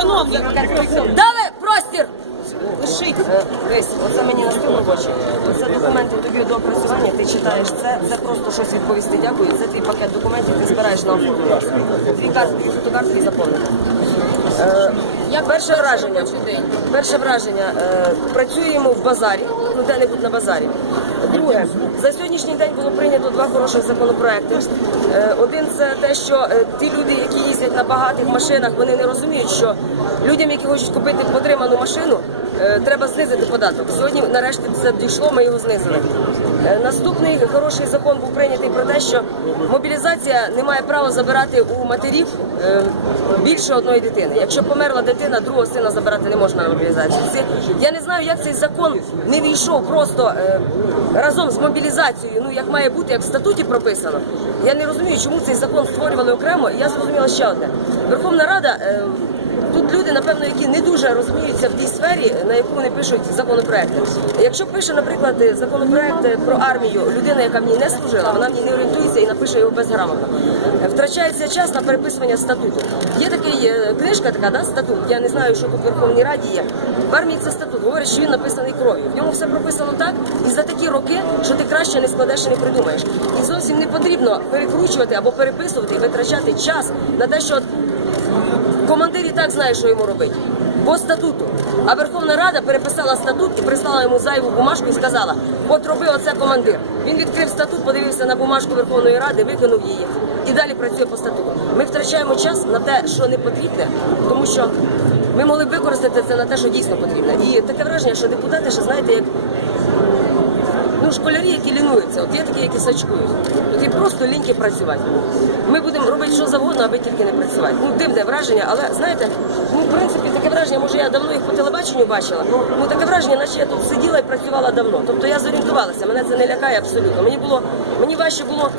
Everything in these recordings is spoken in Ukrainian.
Шановні, Дали простір. лишіть. Е, оце мені наступно в очі. Оце документи тобі до опрацювання, ти читаєш це, це просто щось відповісти. Дякую. Це твій пакет документів, ти збираєш на оформлення. Дві картки, дві фотокартки і заповнити. Перше враження. Перше враження. Е, працюємо в базарі, ну де-небудь на базарі. Друге, за сьогоднішній день було прийнято два хороших законопроекти. Е, один це те, що е, ті люди, які їздять на багатих машинах, вони не розуміють, що людям, які хочуть купити потриману машину, треба знизити податок. Сьогодні нарешті це дійшло, ми його знизили. Наступний хороший закон був прийнятий про те, що мобілізація не має права забирати у матерів більше одної дитини. Якщо померла дитина, другого сина забирати не можна на мобілізацію. Це я не знаю, як цей закон не війшов просто е, разом з мобілізацією. Ну як має бути, як в статуті прописано. Я не розумію, чому цей закон створювали окремо. Я зрозуміла ще одне. Верховна Рада. е, Тут люди, напевно, які не дуже розуміються в тій сфері, на яку вони пишуть законопроекти. Якщо пише, наприклад, законопроект про армію, людина, яка в ній не служила, вона в ній не орієнтується і напише його безграмотно. Втрачається час на переписування статуту. Є такий е, книжка, така да, статут. Я не знаю, що тут в Верховній Раді є. В армії це статут. Говорять, що він написаний кров'ю. В ньому все прописано так, і за такі роки, що ти краще не складеш і не придумаєш. І зовсім не потрібно перекручувати або переписувати і витрачати час на те, що Командир і так знає, що йому робити. По статуту. А Верховна Рада переписала статут і прислала йому зайву бумажку і сказала: от роби оце командир. Він відкрив статут, подивився на бумажку Верховної Ради, викинув її і далі працює по статуту. Ми втрачаємо час на те, що не потрібне, тому що ми могли б використати це на те, що дійсно потрібне. І таке враження, що депутати, ще знаєте, як школярі, які лінуються, от є такі, які сачкують, які просто ліньки працювати. Ми будемо робити що завгодно, аби тільки не працювати. Ну, дивне враження, але знаєте, ну, в принципі, таке враження, може, я давно їх по телебаченню бачила. Ну, таке враження, наче я тут сиділа і працювала давно. Тобто я зорієнтувалася, мене це не лякає абсолютно. Мені було, мені важче було.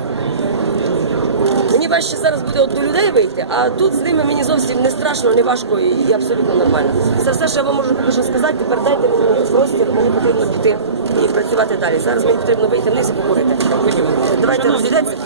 Мені важче зараз буде от до людей вийти, а тут з ними мені зовсім не страшно, не важко і, і абсолютно нормально. Це все, що я вам можу поки сказати. Тепер дайте мені простір, мені потрібно піти і працювати далі. Зараз мені потрібно вийти вниз і покурити. Давайте розійдеться.